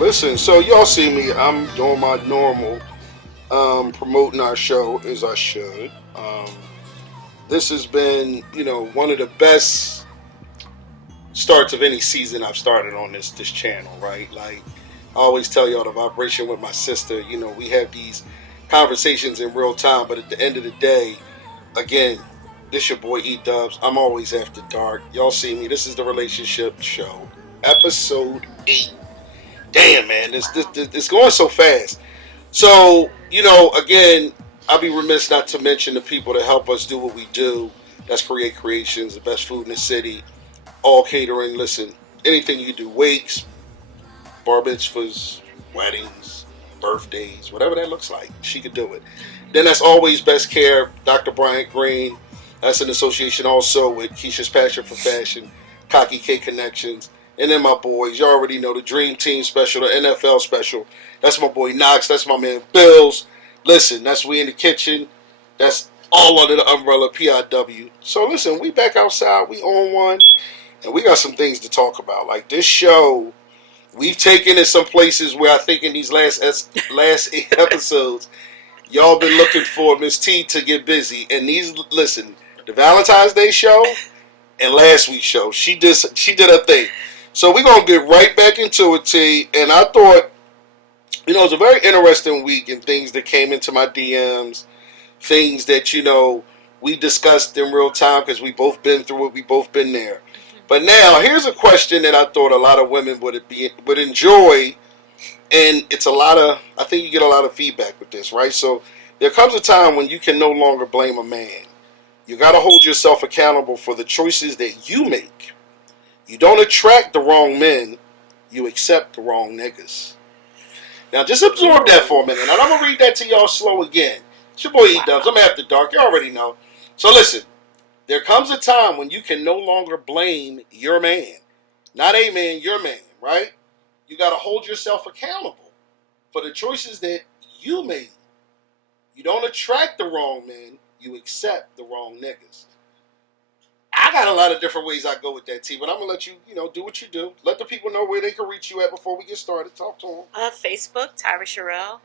Listen, so y'all see me. I'm doing my normal, promoting our show as I should. This has been, one of the best starts of any season I've started on this channel, right? Like I always tell y'all, the vibration with my sister. We have these conversations in real time, but at the end of the day, again, this your boy E Dubs. I'm always after dark. Y'all see me. This is the relationship show, episode 8. Damn, man, this going so fast. So, again, I'll be remiss not to mention the people that help us do what we do. That's Create Creations, the best food in the city, all catering. Listen, anything you do, wakes, bar mitzvahs, weddings, birthdays, whatever that looks like, she could do it. Then that's always Best Care, Dr. Bryant Green. That's an association also with Keisha's Passion for Fashion, Cocky K Connections, and then my boys. You already know the Dream Team special, the NFL special. That's my boy Knox. That's my man Bills. Listen, that's We in the Kitchen. That's all under the umbrella PIW. So listen, we back outside. We on one, and we got some things to talk about. Like this show, we've taken it some places where I think in these last 8 episodes, y'all been looking for Miss T to get busy. And listen, the Valentine's Day show and last week's show, she did her thing. So we're gonna get right back into it, T. And I thought, it was a very interesting week and things that came into my DMs, things that we discussed in real time because we both been through it, we both been there. But now here's a question that I thought a lot of women would enjoy, and it's a lot of, I think you get a lot of feedback with this, right? So there comes a time when you can no longer blame a man. You got to hold yourself accountable for the choices that you make. You don't attract the wrong men, you accept the wrong niggas. Now just absorb that for a minute, and I'm going to read that to y'all slow again. It's your boy E-Dubs. I'm after dark. You already know. So listen, there comes a time when you can no longer blame your man. Not a man, your man, right? You got to hold yourself accountable for the choices that you made. You don't attract the wrong men, you accept the wrong niggas. I got a lot of different ways I go with that, T, but I'm going to let you, do what you do. Let the people know where they can reach you at before we get started. Talk to them. Facebook, Tyra Sherelle.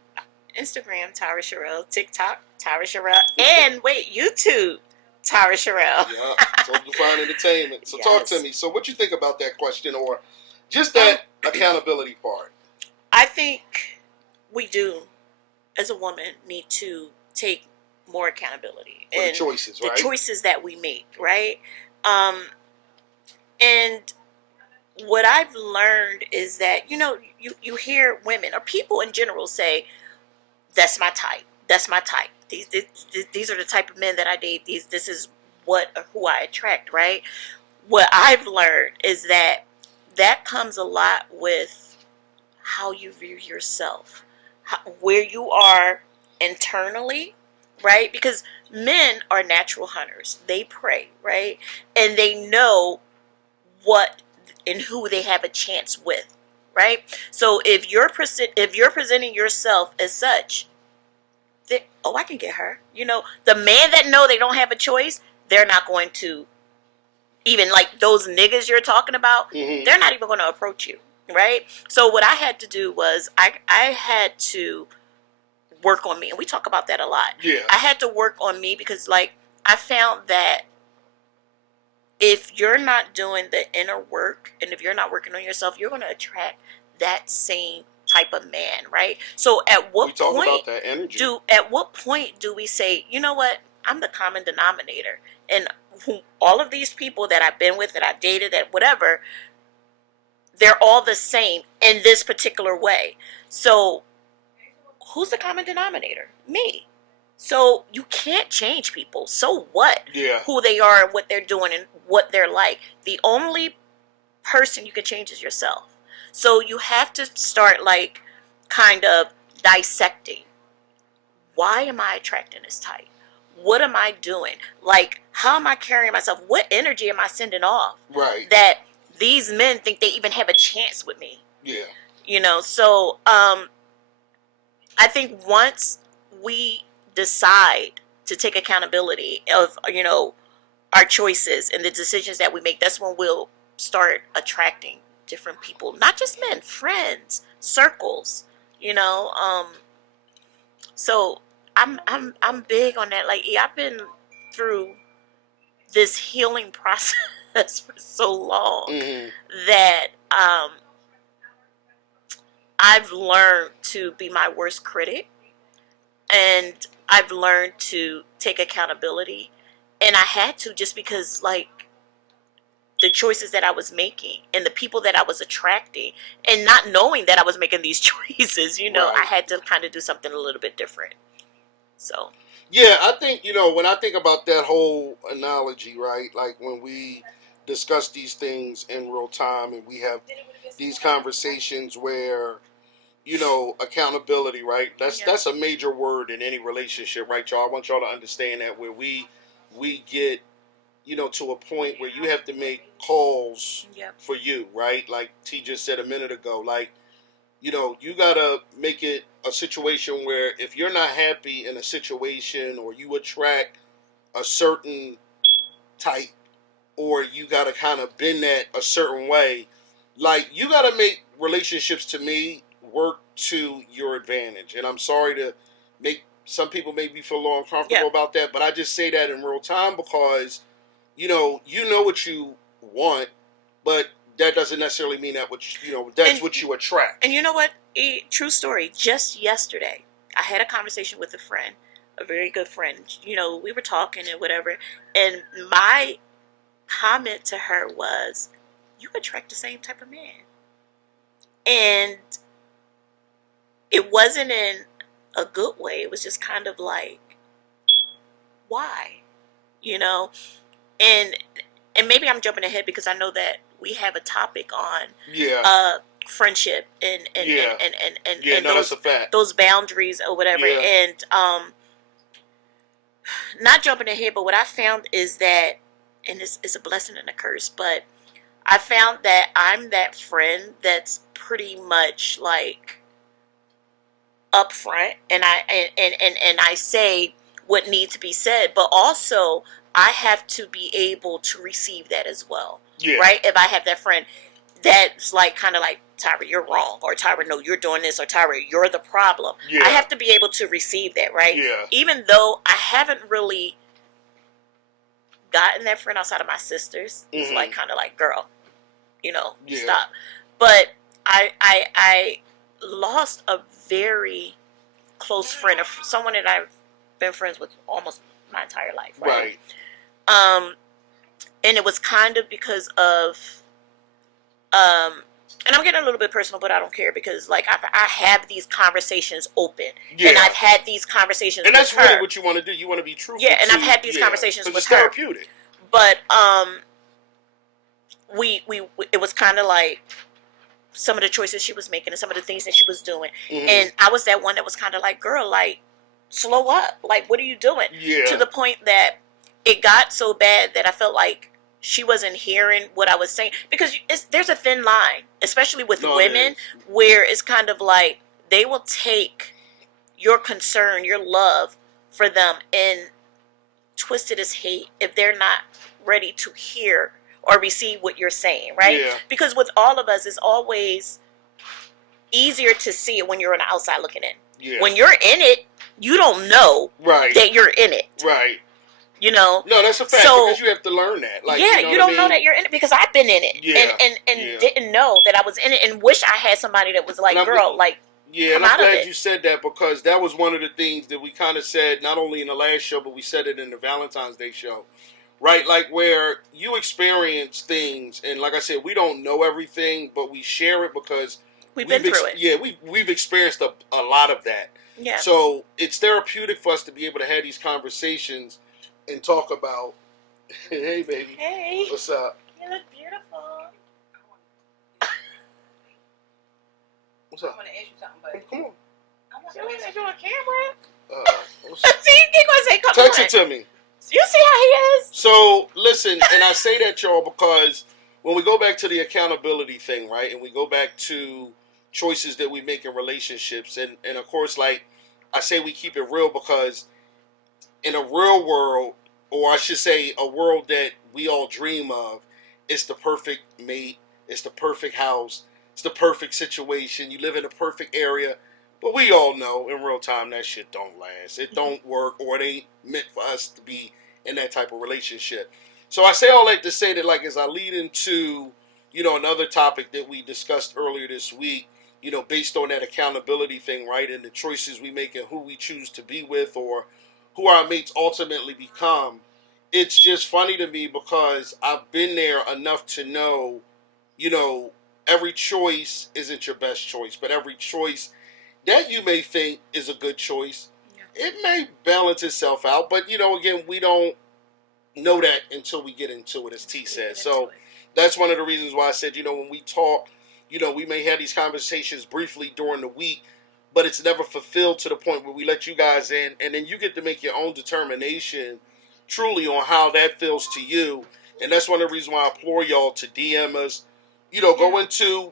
Instagram, Tyra Sherelle. TikTok, Tyra Sherelle. And YouTube, Tyra Sherelle. Yeah, so you find entertainment. So yes. Talk to me. So what you think about that question, or just that accountability part? I think we do, as a woman, need to take more accountability for the choices, right? The choices that we make, right? And what I've learned is that, you hear women or people in general say, that's my type. That's my type. These are the type of men that I date. This is who I attract, right? What I've learned is that comes a lot with how you view yourself, where you are internally, right? Because men are natural hunters. They prey, right? And they know what and who they have a chance with, right? So if you're presenting yourself as such, I can get her. The man that know they don't have a choice, they're not going to even, like those niggas you're talking about, they're not even going to approach you, right? So what I had to do was I had to work on me, and we talk about that a lot. Yeah. I had to work on me because, I found that if you're not doing the inner work and if you're not working on yourself, you're going to attract that same type of man, right? So at what point do we say, you know what, I'm the common denominator, and all of these people that I've been with, that I've dated, that whatever, they're all the same in this particular way. So who's the common denominator? Me. So you can't change people. So what? Yeah. Who they are and what they're doing and what they're like. The only person you can change is yourself. So you have to start kind of dissecting. Why am I attracting this type? What am I doing? How am I carrying myself? What energy am I sending off? Right. That these men think they even have a chance with me. Yeah. So I think once we decide to take accountability of, our choices and the decisions that we make, that's when we'll start attracting different people, not just men, friends, circles, you know. So I'm big on that. Like, yeah, I've been through this healing process for so long Hmm. that I've learned to be my worst critic, and I've learned to take accountability, and I had to, just because, like, the choices that I was making and the people that I was attracting, and not knowing that I was making these choices, you know, Right. I had to kind of do something a little bit different. So, Yeah, I think, when I think about that whole analogy, right? Like when we discuss these things in real time and we have these conversations where, accountability, right? That's yeah, that's a major word in any relationship, right, y'all? I want y'all to understand that where we get, to a point where you have to make calls yeah, for you, right? Like T just said a minute ago, like, you gotta make it a situation where if you're not happy in a situation or you attract a certain type or you gotta kind of bend that a certain way, like you gotta make relationships to me work to your advantage. And I'm sorry to make some people maybe feel a little yeah. uncomfortable about that, but I just say that in real time because you know what you want, but that doesn't necessarily mean that that's And what you attract. and you know what? True story. Just yesterday, I had a conversation with a friend, a very good friend. You know, we were talking and whatever, and my comment to her was, "You attract the same type of man," and it wasn't in a good way. It was just kind of like, why, you know? And and maybe I'm jumping ahead because I know that we have a topic on Yeah, uh friendship yeah, yeah. and No, that's a fact. those boundaries or whatever. Yeah, And not jumping ahead, but what I found is that, and it's a blessing and a curse, but I found that I'm that friend that's pretty much like upfront, and I say what needs to be said, but also I have to be able to receive that as well, yeah, right? If I have that friend that's like, kind of like, Tyra, you're wrong, or Tyra, no, you're doing this, or Tyra, you're the problem. I yeah, have to be able to receive that, right? yeah. Even though I haven't really gotten that friend outside of my sisters, it's like, Hmm. kind of like, girl, Yeah, stop. But I lost a very close friend, of someone that I've been friends with almost my entire life, right? right. Um, and it was kind of because of, and I'm getting a little bit personal, but I don't care, because, like, I have these conversations open, and Yeah, I've had these conversations and with that's really her. what you want to do. You want to be truthful. Yeah, and I've had these Yeah, conversations because with it's her, therapeutic. but we it was kind of like some of the choices she was making and some of the things that she was doing, Hmm. and I was that one that was kind of like, girl, like, slow up, like, what are you doing? To Yeah, the point that it got so bad that I felt like she wasn't hearing what I was saying, because there's a thin line, especially with no, it women, is. where it's kind of like they will take your concern, your love for them, and twist it as hate if they're not ready to hear or receive what you're saying, right? Yeah, Because with all of us, it's always easier to see it when you're on the outside looking in. yeah. When you're in it, you don't know Right, that you're in it, right. you know? No, that's a fact So, because you have to learn that. Like, yeah, you know you what I don't know mean? that you're in it, because I've been in it, Yeah, and yeah. didn't know that I was in it, and wish I had somebody that was And like, girl, like, yeah, come and I'm out of glad it. you said that because that was one of the things that we kind of said not only in the last show, but we said it in the Valentine's Day show, right? Like where you experience things, and like I said, we don't know everything, but we share it because We've been through it. yeah, we've experienced a lot of that. Yeah. So it's therapeutic for us to be able to have these conversations and talk about. Hey, baby, Hey, what's up? you look beautiful. What's up? I'm gonna ask you something, but Come on. I want She to looking ask at you on camera. What's See, he gonna say, come Text on. it to me. You see how he is? So listen, and I say that, y'all, because when we go back to the accountability thing, right, and we go back to choices that we make in relationships, and of course, like I say, we keep it real because in a real world, or I should say, a world that we all dream of, it's the perfect mate, it's the perfect house, it's the perfect situation, you live in a perfect area. But we all know in real time that shit don't last. It don't work, or it ain't meant for us to be in that type of relationship. So I say all that to say that, like, as I lead into, another topic that we discussed earlier this week, based on that accountability thing, right, and the choices we make and who we choose to be with, or who our mates ultimately become. It's just funny to me because I've been there enough to know, you know, every choice isn't your best choice, but every choice that you may think is a good choice, it may balance itself out. But, again, we don't know that until we get into it, as T said. So that's one of the reasons why I said, when we talk, we may have these conversations briefly during the week, but it's never fulfilled to the point where we let you guys in, and then you get to make your own determination truly on how that feels to you. And that's one of the reasons why I implore y'all to DM us, go into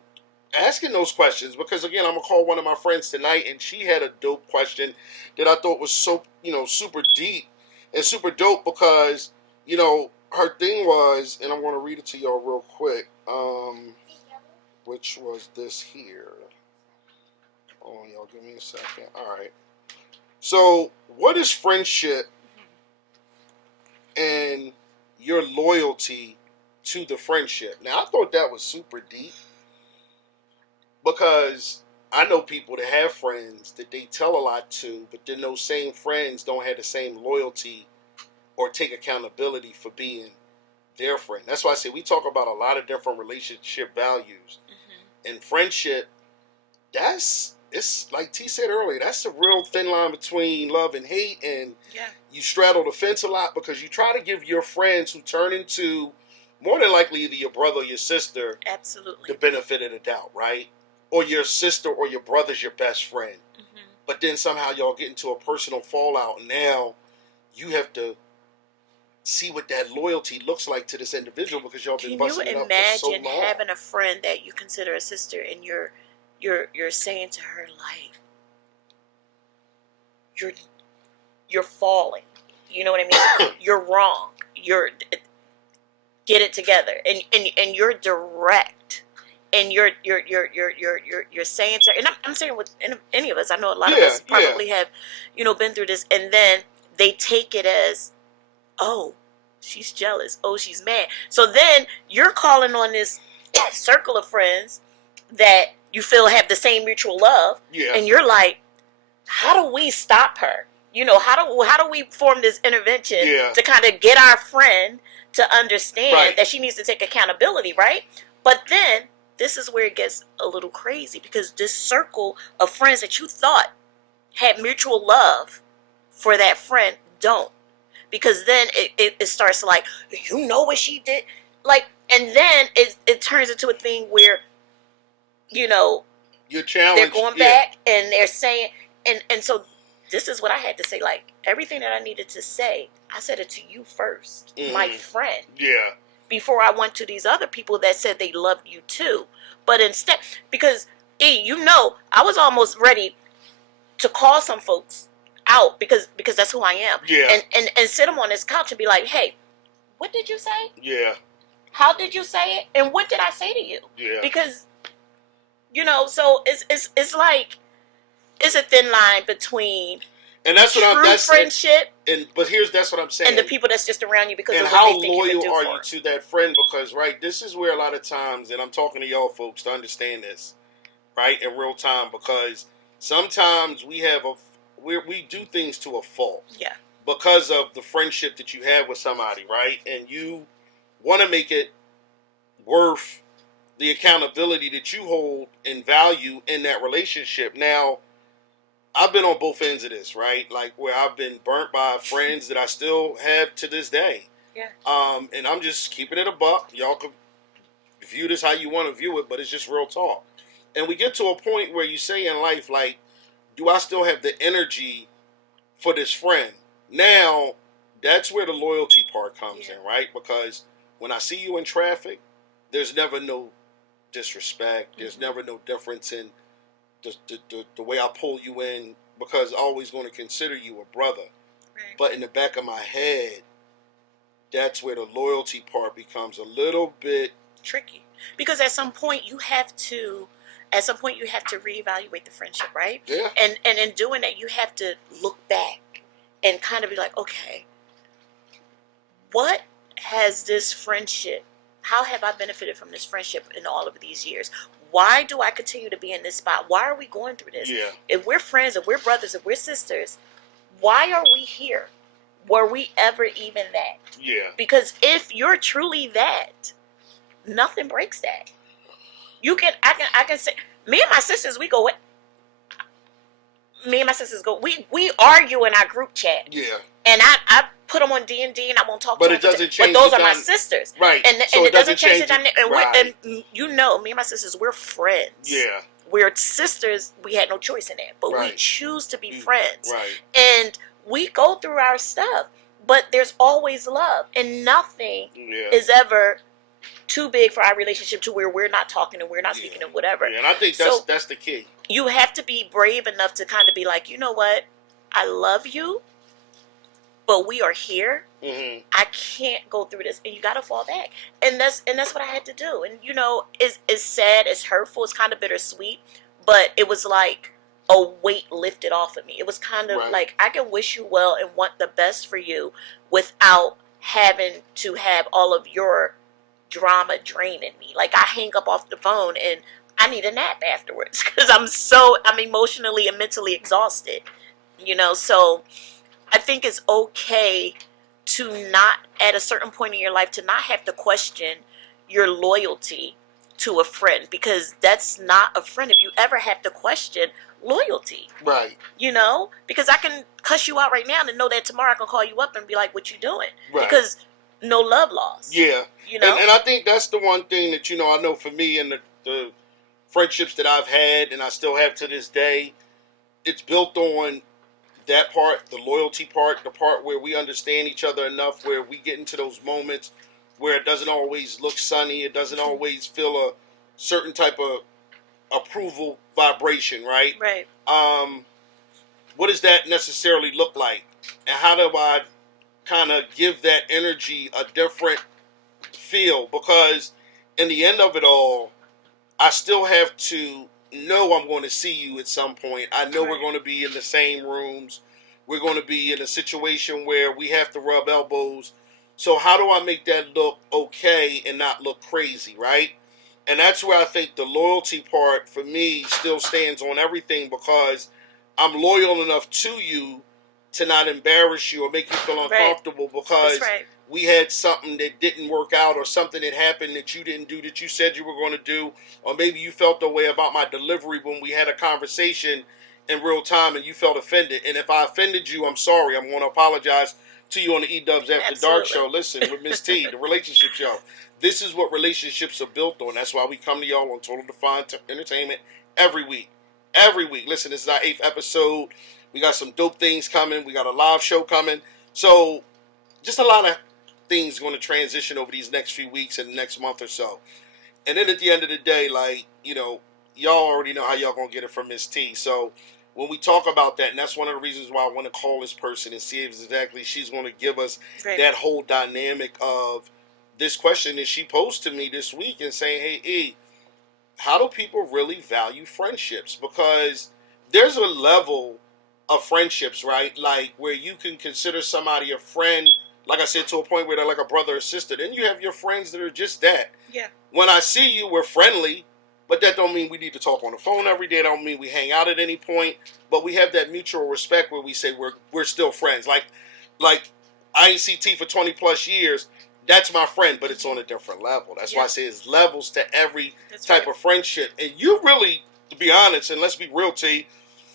asking those questions, because again, I'm gonna call one of my friends tonight, and she had a dope question that I thought was so, super deep and super dope, because her thing was, and I'm going to read it to y'all real quick, which was this here. Hold on, y'all, give me a second. All right. So, what is friendship and your loyalty to the friendship? Now, I thought that was super deep, because I know people that have friends that they tell a lot to, but then those same friends don't have the same loyalty or take accountability for being their friend. That's why I say we talk about a lot of different relationship values. And friendship, it's like T said earlier, that's a real thin line between love and hate, and you straddle the fence a lot, because you try to give your friends, who turn into more than likely either your brother or your sister, absolutely, the benefit of the doubt, right? Or your sister or your brother's your best friend. But then somehow y'all get into a personal fallout, and now you have to see what that loyalty looks like to this individual, because y'all been busting it up for so long. Can you imagine having a friend that you consider a sister, and you're saying to her, like, you're falling, you know what I mean? You're wrong. Get it together, and you're direct, and you're saying to her, and I'm saying with any of us, I know a lot of us probably have, been through this, and then they take it as, oh, she's jealous. Oh, she's mad. So then you're calling on this circle of friends that you feel have the same mutual love. Yeah. And you're like, how do we stop her? How do we form this intervention to kind of get our friend to understand that she needs to take accountability, right? But then this is where it gets a little crazy, because this circle of friends that you thought had mutual love for that friend don't. Because then it starts to, like, you know what she did? Like, and then it turns into a thing where, you're challenged. They're going back, and they're saying, and so this is what I had to say. Like, everything that I needed to say, I said it to you first, my friend. Yeah. Before I went to these other people that said they loved you too. But instead, because, I was almost ready to call some folks out, because that's who I am. Yeah. And sit them on this couch and be like, hey, what did you say? Yeah. How did you say it? And what did I say to you? Yeah. Because, so it's like, it's a thin line between and that's what true friendship. But that's what I'm saying. And the people that's just around you because and of what how they think loyal you can do are for you to that friend? Because this is where a lot of times, and I'm talking to y'all folks to understand this, right, in real time, because sometimes we do things to a fault. Yeah. Because of the friendship that you have with somebody, right? And you want to make it worth the accountability that you hold and value in that relationship. Now, I've been on both ends of this, right? Like, where I've been burnt by friends that I still have to this day. Yeah. And I'm just keeping it a buck. Y'all can view this how you want to view it, but it's just real talk. And we get to a point where you say in life, like, do I still have the energy for this friend? Now, that's where the loyalty part comes in, right? Because when I see you in traffic, there's never no disrespect. There's never no difference in the way I pull you in, because I'm always going to consider you a brother. Right. But in the back of my head, that's where the loyalty part becomes a little bit tricky. Because at some point you have to reevaluate the friendship, right? Yeah. And in doing that, you have to look back and kind of be like, okay, what has this friendship, how have I benefited from this friendship in all of these years? Why do I continue to be in this spot? Why are we going through this? Yeah. If we're friends, if we're brothers, if we're sisters, why are we here? Were we ever even that? Yeah. Because if you're truly that, nothing breaks that. I can say, me and my sisters, we argue in our group chat. Yeah. And I put them on D&D and I won't talk But to them. it doesn't change. But those the are my dyn- sisters. Right. And So it doesn't change the it. dynamic. And, Right. and you know, me and my sisters, we're friends. Yeah. We're sisters. We had no choice in that. But we Right. choose to be friends. Right. And we go through our stuff. But there's always love. And nothing Yeah. is ever too big for our relationship to where we're not talking and we're not speaking and whatever. Yeah, and I think So- that's the key. You have to be brave enough to kind of be like, you know what? I love you, but we are here. Mm-hmm. I can't go through this, and you got to fall back. And that's what I had to do. And you know, it's sad, it's hurtful, it's kind of bittersweet, but it was like a weight lifted off of me. It was kind of Right. like I can wish you well and want the best for you without having to have all of your drama draining me. Like I hang up off the phone and I need a nap afterwards because I'm emotionally and mentally exhausted. You know, so I think it's okay to not, at a certain point in your life, to not have to question your loyalty to a friend, because that's not a friend if you ever have to question loyalty. Right. You know, because I can cuss you out right now and know that tomorrow I can call you up and be like, what you doing? Right. Because no love lost. Yeah. You know? And I think that's the one thing that, you know, I know for me and the friendships that I've had and I still have to this day, it's built on that part, the loyalty part, the part where we understand each other enough where we get into those moments where it doesn't always look sunny, it doesn't always feel a certain type of approval vibration, right? Right. What does that necessarily look like? And how do I kind of give that energy a different feel? Because in the end of it all, I still have to know I'm going to see you at some point. I know we're going to be in the same rooms. We're going to be in a situation where we have to rub elbows. So how do I make that look okay and not look crazy, right? And that's where I think the loyalty part for me still stands on everything, because I'm loyal enough to you to not embarrass you or make you feel uncomfortable because we had something that didn't work out or something that happened that you didn't do that you said you were going to do, or maybe you felt the way about my delivery when we had a conversation in real time and you felt offended. And if I offended you, I'm sorry. I'm going to apologize to you on the E-Dubs After Dark show. Listen, with Miss T, the relationship show. This is what relationships are built on. That's why we come to y'all on Total Define Entertainment every week. Every week. Listen, this is our 8th episode. We got some dope things coming. We got a live show coming. So, just a lot of things going to transition over these next few weeks and the next month or so. And then at the end of the day, like, you know, y'all already know how y'all going to get it from Miss T. So, when we talk about that, and that's one of the reasons why I want to call this person and see if exactly she's going to give us that whole dynamic of this question that she posed to me this week and saying, hey, E, how do people really value friendships? Because there's a level of friendships, right? Like where you can consider somebody a friend, like I said, to a point where they're like a brother or sister. Then you have your friends that are just that. Yeah. When I see you, we're friendly, but that don't mean we need to talk on the phone every day. That don't mean we hang out at any point. But we have that mutual respect where we say we're still friends. Like I ain't see T for 20 plus years. That's my friend, but it's on a different level. That's why I say it's levels to every type of friendship. And you really, to be honest, and let's be real, T,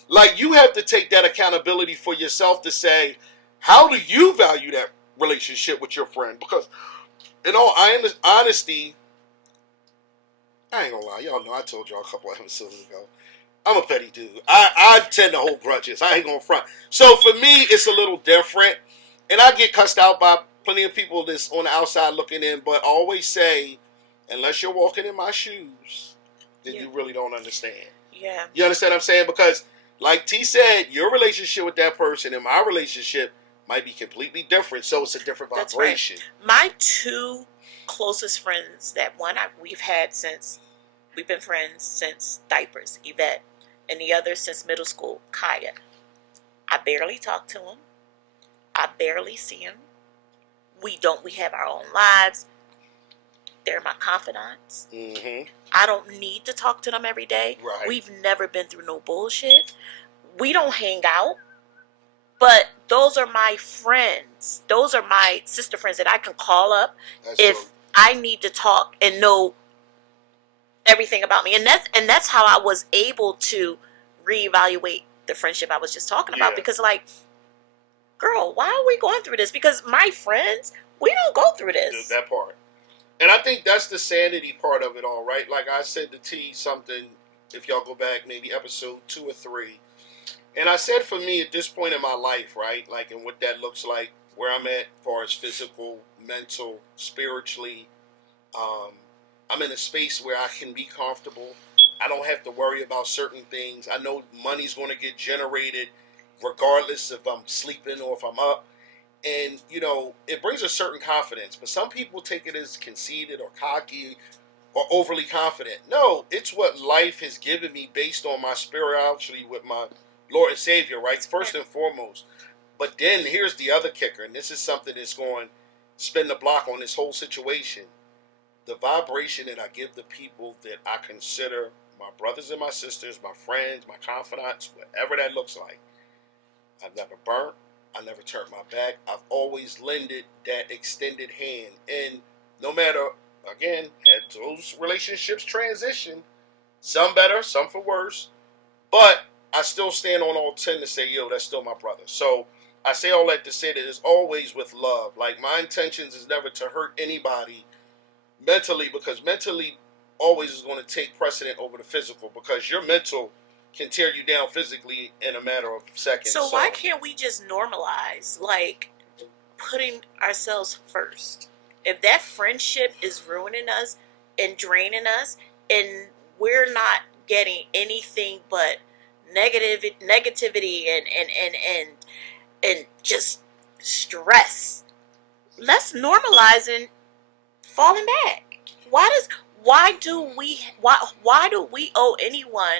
like you have to take that accountability for yourself to say, how do you value that relationship with your friend? Because in all honesty, I ain't gonna lie. Y'all know I told y'all a couple of episodes ago. I'm a petty dude. I tend to hold grudges. I ain't gonna front. So for me, it's a little different. And I get cussed out by plenty of people that's on the outside looking in, but I always say, unless you're walking in my shoes, then you really don't understand. Yeah. You understand what I'm saying? Because, like T said, your relationship with that person and my relationship might be completely different, so it's a different vibration. Right. My two closest friends that we've been friends since diapers, Yvette, and the other since middle school, Kaya. I barely talk to him. I barely see him. We have our own lives. They're my confidants. Mm-hmm. I don't need to talk to them every day. Right. We've never been through no bullshit. We don't hang out. But those are my friends. Those are my sister friends that I can call up if I need to talk and know everything about me. And that's how I was able to reevaluate the friendship I was just talking about. Because, like, girl, why are we going through this? Because my friends, we don't go through this. That part. And I think that's the sanity part of it all, right? Like I said to T something, if y'all go back, maybe episode 2 or 3. And I said for me at this point in my life, right? Like, and what that looks like, where I'm at as far as physical, mental, spiritually. I'm in a space where I can be comfortable. I don't have to worry about certain things. I know money's going to get generated regardless if I'm sleeping or if I'm up. And, you know, it brings a certain confidence. But some people take it as conceited or cocky or overly confident. No, it's what life has given me based on my spirituality with my Lord and Savior, right? First and foremost. But then here's the other kicker. And this is something that's going to spin the block on this whole situation. The vibration that I give the people that I consider my brothers and my sisters, my friends, my confidants, whatever that looks like. I've never burnt. I never turned my back. I've always lended that extended hand. And no matter, again, had those relationships transition, some better, some for worse, but I still stand on all 10 to say, yo, that's still my brother. So I say all that to say that it's always with love. Like, my intentions is never to hurt anybody mentally, because mentally always is going to take precedent over the physical, because your mental can tear you down physically in a matter of seconds. So why can't we just normalize, like, putting ourselves first? If that friendship is ruining us and draining us, and we're not getting anything but negativity and just stress, let's normalize and falling back. Why do we owe anyone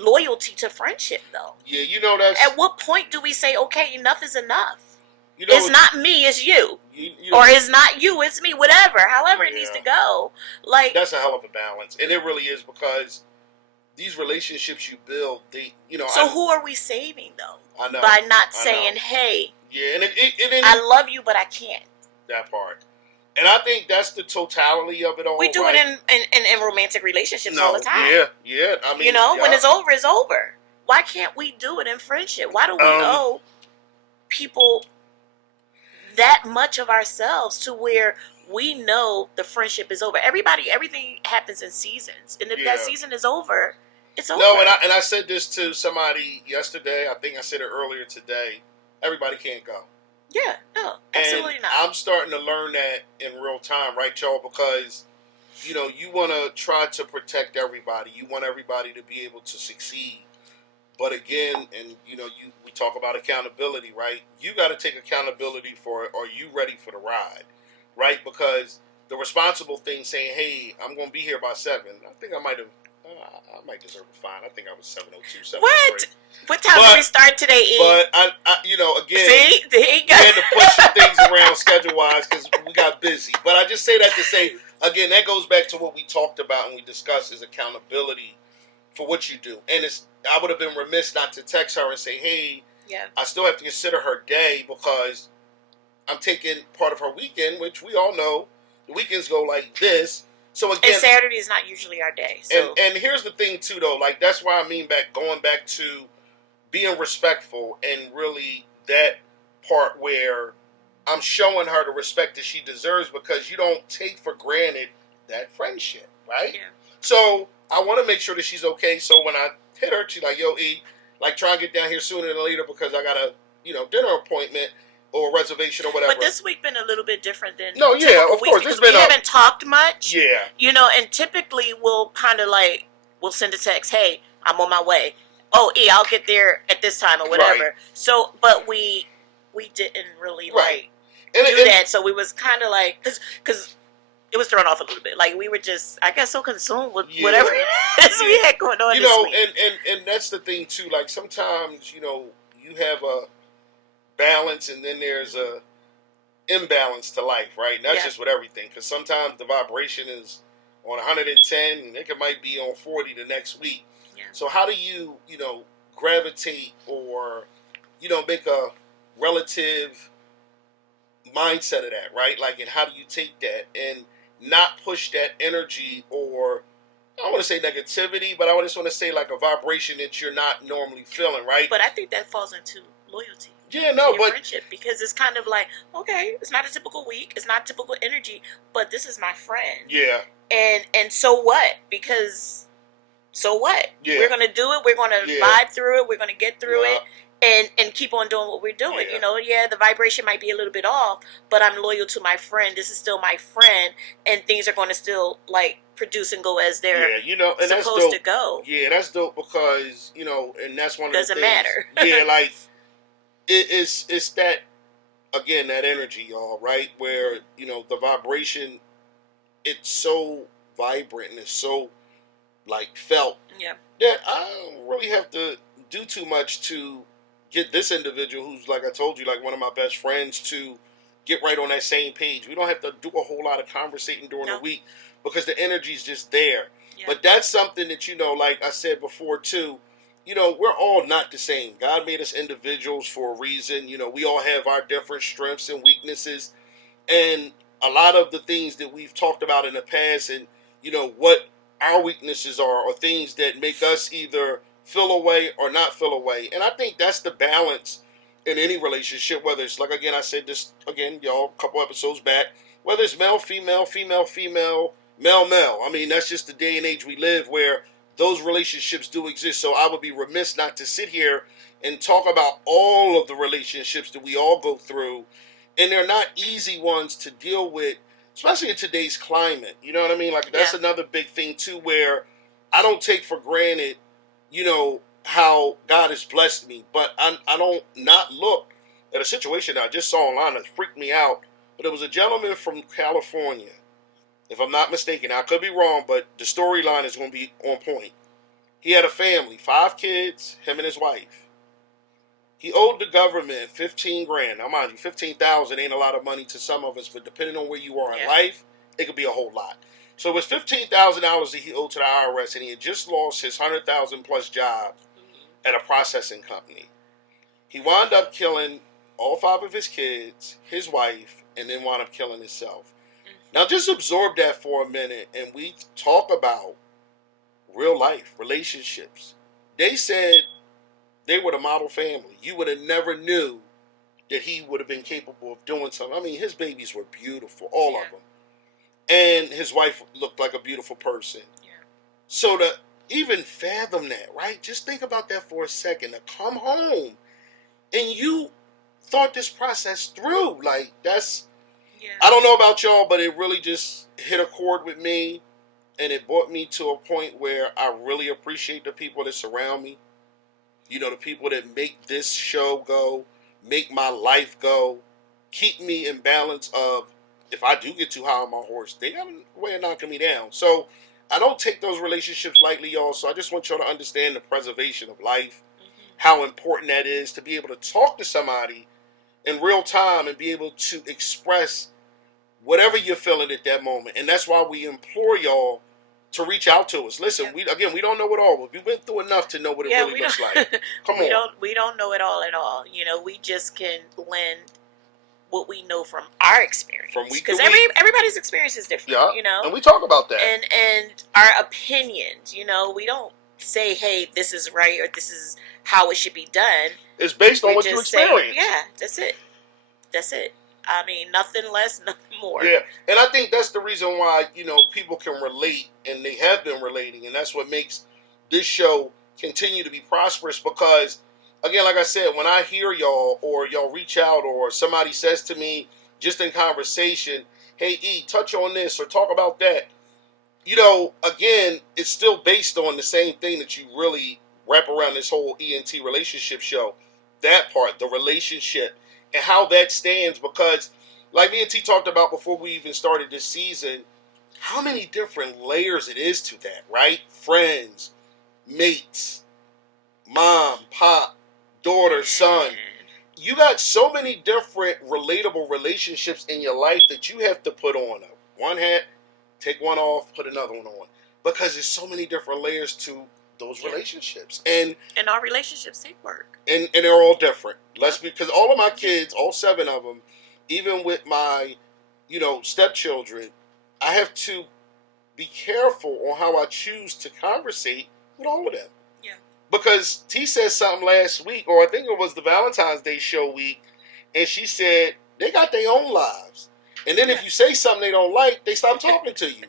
loyalty to friendship, though? Yeah, you know, that's... At what point do we say, okay, enough is enough? You know, it's not me, it's you. You or it's not you, it's me, whatever. However it needs to go. Like, that's a hell of a balance. And it really is, because these relationships you build, they, you know... So who are we saving, though? I know. By not saying, hey, yeah, and I love you, but I can't. That part. And I think that's the totality of it all. We do right? it in romantic relationships all the time. Yeah. I mean, you know, when it's over, it's over. Why can't we do it in friendship? Why do we owe people that much of ourselves to where we know the friendship is over? Everything happens in seasons, and if that season is over, it's over. No, and I said this to somebody yesterday. I think I said it earlier today. Everybody can't go. Yeah, no, absolutely and not. I'm starting to learn that in real time, right, y'all? Because, you know, you want to try to protect everybody. You want everybody to be able to succeed. But again, and, you know, we talk about accountability, right? You got to take accountability for it. Are you ready for the ride, right? Because the responsible thing saying, hey, I'm going to be here by 7. I think I might deserve a fine. I think I was 7:02, 7:03. What? What time did we start today, E? But, I you know, again, see? we had to push some things around schedule-wise because we got busy. But I just say that to say, again, that goes back to what we talked about and we discussed is accountability for what you do. And I would have been remiss not to text her and say, hey, I still have to consider her day because I'm taking part of her weekend, which we all know the weekends go like this. So again, and Saturday is not usually our day. So. And here's the thing too, though. Like, that's why I mean going back to being respectful and really that part where I'm showing her the respect that she deserves, because you don't take for granted that friendship, right? Yeah. So I want to make sure that she's okay. So when I hit her, she's like, yo, E, like, try and get down here sooner than later because I got a, dinner appointment or reservation or whatever. But this week been a little bit different than of course. Because we haven't talked much. Yeah. And typically we'll kind of like, we'll send a text, hey, I'm on my way. Oh, E, I'll get there at this time or whatever. Right. So, but we didn't really like. do that. So we was kind of like, because it was thrown off a little bit. Like we were just, I guess, so consumed with whatever we had going on. You know, and that's the thing too. Like sometimes, you know, you have a balance, and then there's a imbalance to life, right? And that's just with everything. Because sometimes the vibration is on 110, and it might be on 40 the next week. Yeah. So how do you, you know, gravitate or, you know, make a relative mindset of that, right? Like, and how do you take that and not push that energy, or I don't want to say negativity, but I just want to say like a vibration that you're not normally feeling, right? But I think that falls into loyalty. Yeah, no, but friendship, because it's kind of like, okay, it's not a typical week, it's not typical energy, but this is my friend. Yeah. And so what? Because so what? Yeah. We're gonna do it. We're gonna vibe through it. We're gonna get through it. And keep on doing what we're doing. You know, the vibration might be a little bit off, but I'm loyal to my friend. This is still my friend, and things are going to still like produce and go as they're you know, and supposed to go. Yeah, that's dope because, you know, and that's one of the things. Doesn't matter. Yeah, like it's that, again, that energy, y'all, right? Where, you know, the vibration, it's so vibrant and it's so like felt that I don't really have to do too much to get this individual, who's, like I told you, like one of my best friends, to get right on that same page. We don't have to do a whole lot of conversating during the week because the energy's just there. Yeah. But that's something that, you know, like I said before too, you know, we're all not the same. God made us individuals for a reason. You know, we all have our different strengths and weaknesses. And a lot of the things that we've talked about in the past, and, you know, what our weaknesses are, or things that make us either feel away or not feel away. And I think that's the balance in any relationship, whether it's, like, again, I said this again, y'all, a couple episodes back, whether it's male, female, female, female, male, male. I mean, that's just the day and age we live where those relationships do exist. So I would be remiss not to sit here and talk about all of the relationships that we all go through. And they're not easy ones to deal with, especially in today's climate. You know what I mean? Like, that's another big thing too, where I don't take for granted, you know, how God has blessed me, but I don't not look at a situation that I just saw online that freaked me out. But it was a gentleman from California, if I'm not mistaken. I could be wrong, but the storyline is going to be on point. He had a family, 5 kids, him and his wife. He owed the government 15 grand. Now, mind you, 15,000 ain't a lot of money to some of us, but depending on where you are in life, it could be a whole lot. So it was $15,000 that he owed to the IRS, and he had just lost his 100,000 plus job at a processing company. He wound up killing all 5 of his kids, his wife, and then wound up killing himself. Now just absorb that for a minute, and we talk about real life relationships. They said they were the model family. You would have never knew that he would have been capable of doing something. I mean, his babies were beautiful, all of them. And his wife looked like a beautiful person. Yeah. So to even fathom that, right? Just think about that for a second. To come home and you thought this process through. Like, that's, I don't know about y'all, but it really just hit a chord with me. And it brought me to a point where I really appreciate the people that surround me. You know, the people that make this show go, make my life go, keep me in balance of, if I do get too high on my horse, they have a way of knocking me down. So I don't take those relationships lightly, y'all. So I just want y'all to understand the preservation of life, how important that is to be able to talk to somebody in real time and be able to express whatever you're feeling at that moment. And that's why we implore y'all to reach out to us. Listen, we don't know it all, but we've been through enough to know what it really looks like. Come on. We don't know it all at all. You know, we just can lend what we know from our experience, from week to week. Because everybody's experience is different, you know. And we talk about that. And our opinions, you know, we don't say, hey, this is right or this is how it should be done. It's based on what you experience. Yeah, that's it. That's it. I mean, nothing less, nothing more. Yeah, and I think that's the reason why, you know, people can relate, and they have been relating, and that's what makes this show continue to be prosperous, because, again, like I said, when I hear y'all, or y'all reach out, or somebody says to me, just in conversation, hey, E, touch on this, or talk about that, you know, again, it's still based on the same thing that you really wrap around this whole ENT relationship show. That part, the relationship, and how that stands, because like me and T talked about before we even started this season, how many different layers it is to that, right? Friends, mates, mom, pop, daughter, son. You got so many different relatable relationships in your life that you have to put on one hat, take one off, put another one on. Because there's so many different layers to those relationships. And our relationships take work. And they're all different. Because all of my kids, all 7 of them, even with my, stepchildren, I have to be careful on how I choose to conversate with all of them. Yeah. Because T said something last week, or I think it was the Valentine's Day show week, and she said they got their own lives. And then if you say something they don't like, they stop talking to you.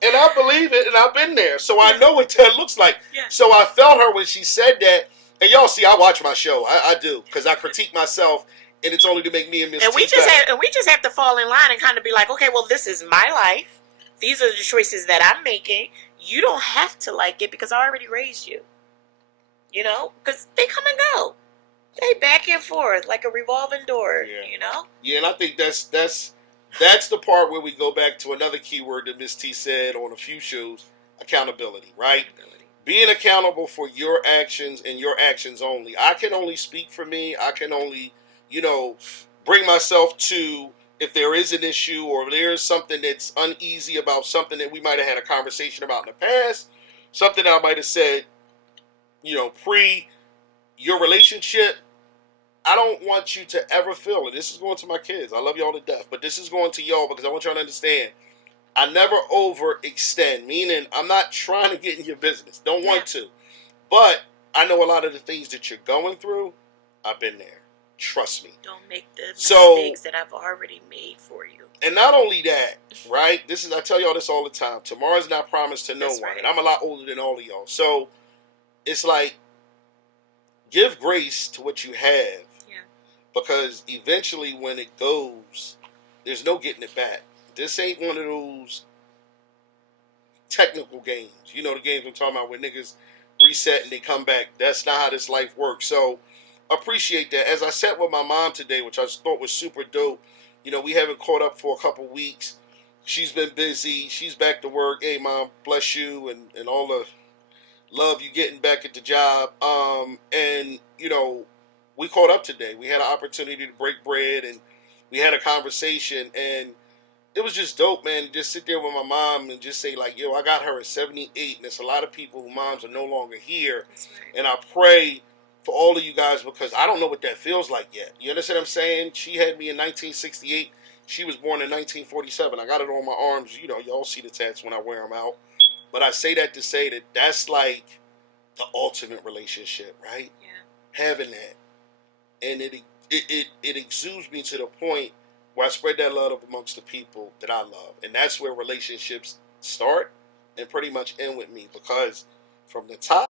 And I believe it, and I've been there. So I know what that looks like. Yeah. So I felt her when she said that. And y'all see, I watch my show. I do. Because I critique myself, and it's only to make me and Miss T better. We just have to fall in line and kind of be like, okay, well, this is my life. These are the choices that I'm making. You don't have to like it because I already raised you. Because they come and go. They back and forth like a revolving door, Yeah, and I think that's the part where we go back to another keyword that Miss T said on a few shows, accountability, right? Being accountable for your actions and your actions only. I can only speak for me. I can only, bring myself to, if there is an issue or if there is something that's uneasy about something that we might have had a conversation about in the past, something that I might have said, pre your relationship. I don't want you to ever feel, and this is going to my kids, I love y'all to death, but this is going to y'all because I want y'all to understand, I never overextend, meaning I'm not trying to get in your business, don't want to, but I know a lot of the things that you're going through, I've been there, trust me. Don't make the mistakes that I've already made for you. And not only that, right, I tell y'all this all the time, tomorrow's not promised to no one, right. And I'm a lot older than all of y'all, so it's like, give grace to what you have. Because eventually when it goes, there's no getting it back. This ain't one of those technical games. The games I'm talking about where niggas reset and they come back. That's not how this life works. So appreciate that. As I sat with my mom today, which I thought was super dope, we haven't caught up for a couple weeks. She's been busy. She's back to work. Hey, Mom, bless you and all the love you getting back at the job. And, we caught up today. We had an opportunity to break bread, and we had a conversation, and it was just dope, man. Just sit there with my mom and just say, like, yo, I got her at 78, and there's a lot of people whose moms are no longer here. Right. And I pray for all of you guys because I don't know what that feels like yet. You understand what I'm saying? She had me in 1968. She was born in 1947. I got it on my arms. Y'all see the tats when I wear them out. But I say that to say that that's like the ultimate relationship, right? Yeah. Having that. And it exudes me to the point where I spread that love amongst the people that I love. And that's where relationships start and pretty much end with me. Because from the top,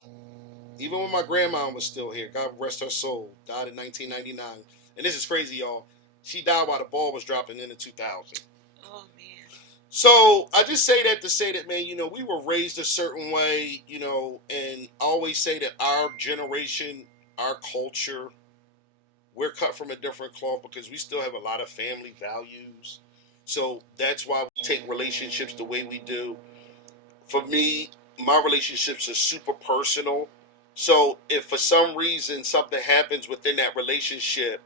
even when my grandma was still here, God rest her soul, died in 1999. And this is crazy, y'all. She died while the ball was dropping in the 2000. Oh, man. So I just say that to say that, man, we were raised a certain way, and I always say that our generation, our culture, we're cut from a different cloth because we still have a lot of family values. So that's why we take relationships the way we do. For me, my relationships are super personal. So if for some reason something happens within that relationship,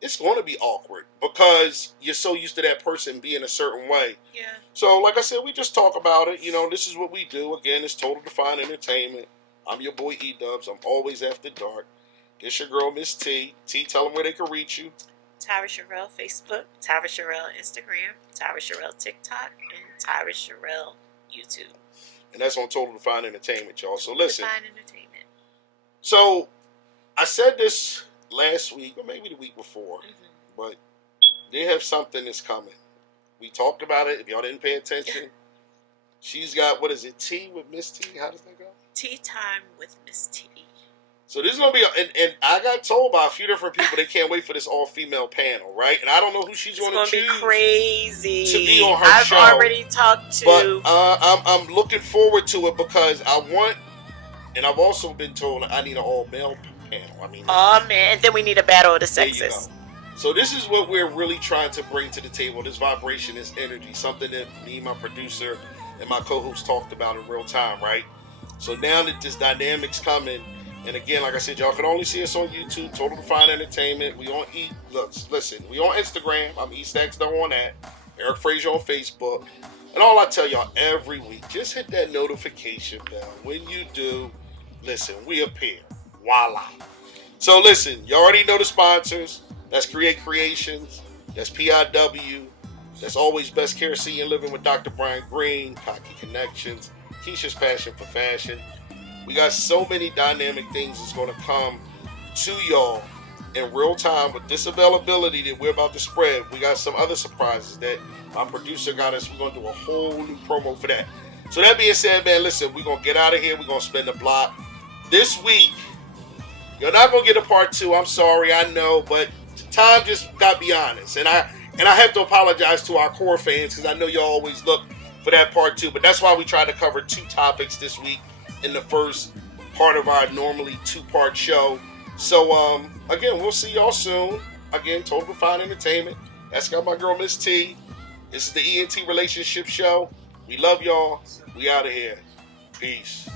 it's going to be awkward because you're so used to that person being a certain way. Yeah. So like I said, we just talk about it. This is what we do. Again, it's Total Define Entertainment. I'm your boy E-Dubs. I'm always after dark. It's your girl, Miss T. T, tell them where they can reach you. Tyra Sherrill Facebook, Tyra Sherrill Instagram, Tyra Sherrill TikTok, and Tyra Sherrill YouTube. And that's on Total Define Entertainment, y'all. So listen. Define Entertainment. So I said this last week, or maybe the week before, but they have something that's coming. We talked about it. If y'all didn't pay attention, she's got, what is it, Tea with Miss T? How does that go? Tea Time with Miss T. So this is going to be, and I got told by a few different people they can't wait for this all-female panel, right? And I don't know who she's going to choose. It's going to be crazy. To be on her show. I've already talked to. But I'm looking forward to it because I want, and I've also been told I need an all-male panel. Oh, man. And then we need a battle of the there you sexes. go. So this is what we're really trying to bring to the table. This vibration, this energy, something that me, my producer, and my co-host talked about in real time, right? So now that this dynamic's coming, and again, like I said, y'all can only see us on YouTube, Total Define Entertainment. We on listen, we on Instagram. I'm EastXDo on that. Eric Frazier on Facebook. And all I tell y'all every week, just hit that notification bell. When you do, listen, we appear. Voila. So listen, you already know the sponsors. That's Create Creations. That's PIW. That's Always Best Care Seeing Living with Dr. Brian Green. Cocky Connections. Keisha's Passion for Fashion. We got so many dynamic things that's going to come to y'all in real time with this availability that we're about to spread. We got some other surprises that my producer got us. We're going to do a whole new promo for that. So that being said, man, listen, we're going to get out of here. We're going to spin the block. This week, you're not going to get a part 2. I'm sorry, I know, but time just got to be honest. And I have to apologize to our core fans because I know y'all always look for that part 2. But that's why we try to cover 2 topics this week in the first part of our normally 2-part show. So, again, we'll see y'all soon. Again, Total Define Entertainment. That's got my girl, Miss T. This is the ENT Relationship Show. We love y'all. We out of here. Peace.